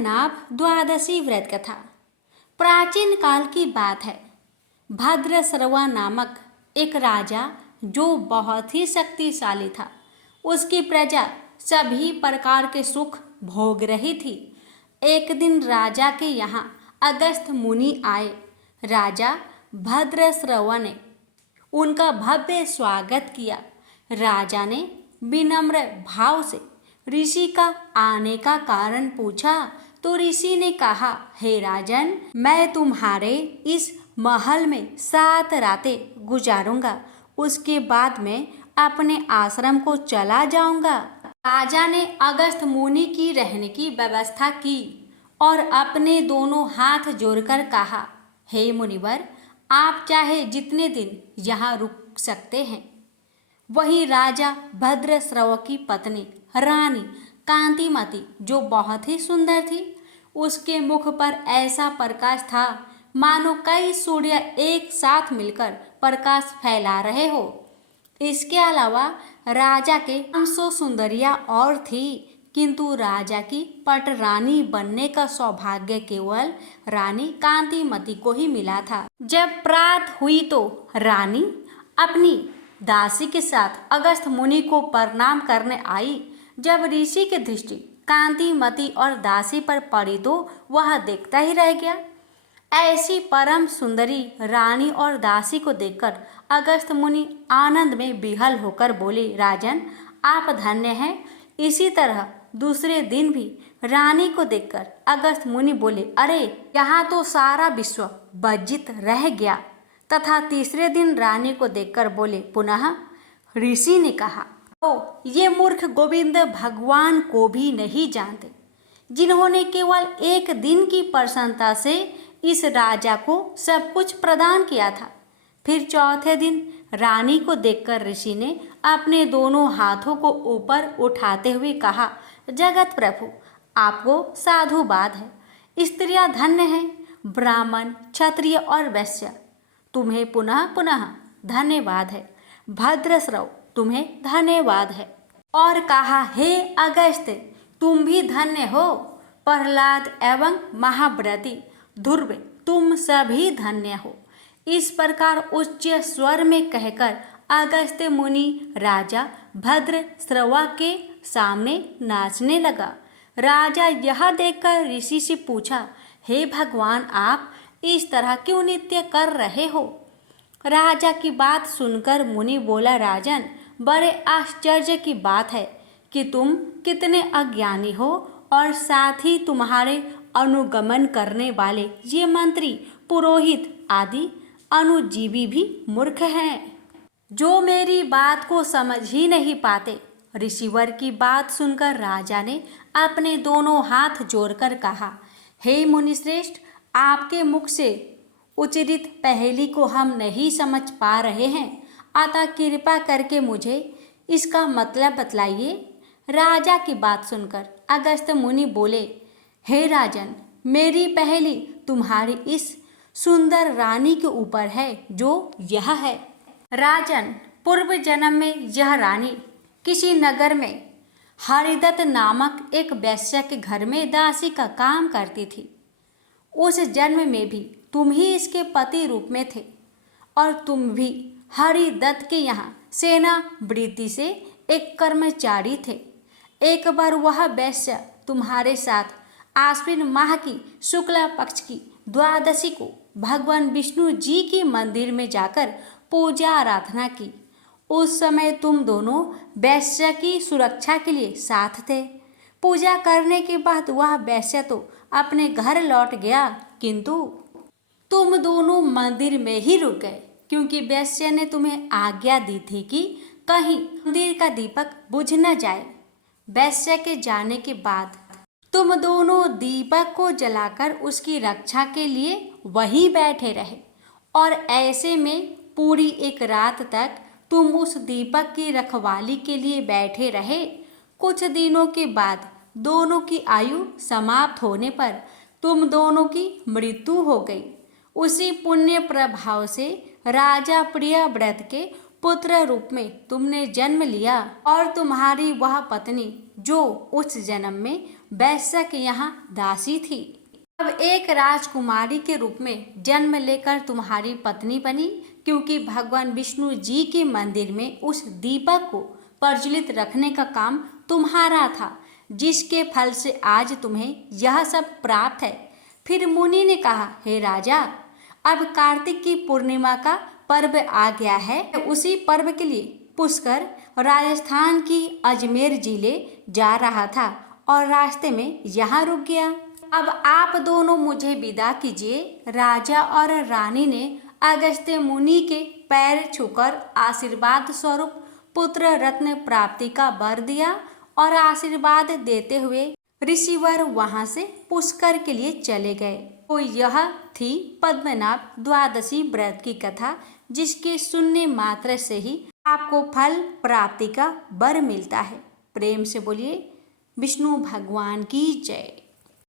नाभ द्वादशी व्रत कथा। प्राचीन काल की बात है। भद्रश्रवा नामक एक राजा जो बहुत ही शक्तिशाली था, उसकी प्रजा सभी प्रकार के सुख भोग रही थी। एक दिन राजा के यहाँ अगस्त्य मुनि आए। राजा भद्रश्रवा ने उनका भव्य स्वागत किया। राजा ने विनम्र भाव से ऋषि का आने का कारण पूछा तो ऋषि ने कहा, हे राजन, मैं तुम्हारे इस महल में 7 रातें गुजारूंगा, उसके बाद मैं अपने आश्रम को चला जाऊंगा। राजा ने अगस्त्य मुनि की रहने की व्यवस्था की और अपने दोनों हाथ जोड़कर कहा, हे मुनिवर, आप चाहे जितने दिन यहाँ रुक सकते हैं। वहीं राजा भद्रश्रवा की पत्नी रानी कांतिमती, जो बहुत ही सुंदर थी, उसके मुख पर ऐसा प्रकाश था मानो कई सूर्य एक साथ मिलकर प्रकाश फैला रहे हो। इसके अलावा राजा के 500 सुंदरियां और थी, किंतु राजा की पटरानी बनने का सौभाग्य केवल रानी कांतिमती को ही मिला था। जब प्रात हुई तो रानी अपनी दासी के साथ अगस्त्य मुनि को प्रणाम करने आई। जब ऋषि की दृष्टि कांतिमती और दासी पर पड़ी तो वह देखता ही रह गया। ऐसी परम सुंदरी रानी और दासी को देखकर अगस्त्य मुनि आनंद में विह्वल होकर बोले, राजन, आप धन्य हैं। इसी तरह दूसरे दिन भी रानी को देखकर अगस्त्य मुनि बोले, अरे, यहाँ तो सारा विश्व वर्जित रह गया। तथा तीसरे दिन रानी को देखकर बोले, पुनः ऋषि ने कहा, ओ, ये मूर्ख गोविंद भगवान को भी नहीं जानते, जिन्होंने केवल एक दिन की प्रसन्नता से इस राजा को सब कुछ प्रदान किया था। फिर चौथे दिन रानी को देखकर ऋषि ने अपने दोनों हाथों को ऊपर उठाते हुए कहा, जगत प्रभु, आपको साधुवाद है। स्त्रियां धन्य हैं, ब्राह्मण, क्षत्रिय और वैश्य, तुम्हें पुनः पुनः धन्यवाद है। भद्रश्रव, तुम्हें धन्यवाद है। और कहा, हे अगस्त्य, तुम भी धन्य हो। प्रहलाद एवं महाव्रती ध्रुव, तुम सभी धन्य हो। इस प्रकार उच्च स्वर में कहकर अगस्त्य मुनि राजा भद्रश्रवा के सामने नाचने लगा। राजा यह देखकर ऋषि से पूछा, हे भगवान, आप इस तरह क्यों नृत्य कर रहे हो? राजा की बात सुनकर मुनि बोला, राजन, बड़े आश्चर्य की बात है कि तुम कितने अज्ञानी हो और साथ ही तुम्हारे अनुगमन करने वाले ये मंत्री, पुरोहित आदि अनुजीवी भी मूर्ख हैं, जो मेरी बात को समझ ही नहीं पाते। ऋषिवर की बात सुनकर राजा ने अपने दोनों हाथ जोड़कर कहा, हे मुनिश्रेष्ठ, आपके मुख से उच्चरित पहेली को हम नहीं समझ पा रहे हैं, अतः कृपा करके मुझे इसका मतलब बतलाइए। राजा की बात सुनकर अगस्त्य मुनि बोले, हे राजन, मेरी पहेली तुम्हारी इस सुंदर रानी के ऊपर है, जो यह है। राजन, पूर्व जन्म में यह रानी किसी नगर में हरिदत्त नामक एक वैश्य के घर में दासी का काम करती थी। उस जन्म में भी तुम ही इसके पति रूप में थे और तुम भी हरिदत्त के यहाँ सेना वृत्ति से एक कर्मचारी थे। एक बार वह वैश्य तुम्हारे साथ आश्विन माह की शुक्ला पक्ष की द्वादशी को भगवान विष्णु जी के मंदिर में जाकर पूजा आराधना की। उस समय तुम दोनों वैश्य की सुरक्षा के लिए साथ थे। पूजा करने के बाद वह वैश्य तो अपने घर लौट गया, किंतु तुम दोनों मंदिर में ही रुक गए, क्योंकि वैश्य ने तुम्हें आज्ञा दी थी कि कहीं मंदिर का दीपक बुझ न जाए। वैश्य के जाने के बाद तुम दोनों दीपक को जलाकर उसकी रक्षा के लिए वहीं बैठे रहे और ऐसे में पूरी एक रात तक तुम उस दीपक की रखवाली के लिए बैठे रहे। कुछ दिनों के बाद दोनों की आयु समाप्त होने पर तुम दोनों की मृत्यु हो गई। उसी पुण्य प्रभाव से राजा प्रियव्रत के पुत्र रूप में तुमने जन्म लिया और तुम्हारी वह पत्नी जो उस जन्म में वैश्य के यहाँ दासी थी। अब एक राजकुमारी के रूप में जन्म लेकर तुम्हारी पत्नी बनी, क्योंकि भगवान विष्णु जी के मंदिर में उस दीपक को प्रज्वलित रखने का काम तुम्हारा था, जिसके फल से आज तुम्हें यह सब प्राप्त है। फिर मुनि ने कहा, हे राजा, अब कार्तिक की पूर्णिमा का पर्व आ गया है। उसी पर्व के लिए पुष्कर राजस्थान की अजमेर जिले जा रहा था और रास्ते में यहाँ रुक गया। अब आप दोनों मुझे विदा कीजिए। राजा और रानी ने अगस्त्य मुनि के पैर छूकर आशीर्वाद स्वरूप पुत्र रत्न प्राप्ति का वर दिया और आशीर्वाद देते हुए ऋषिवर वहां से पुष्कर के लिए चले गए। तो यह थी पद्मनाभ द्वादशी व्रत की कथा, जिसके सुनने मात्र से ही आपको फल प्राप्ति का वर मिलता है। प्रेम से बोलिए विष्णु भगवान की जय।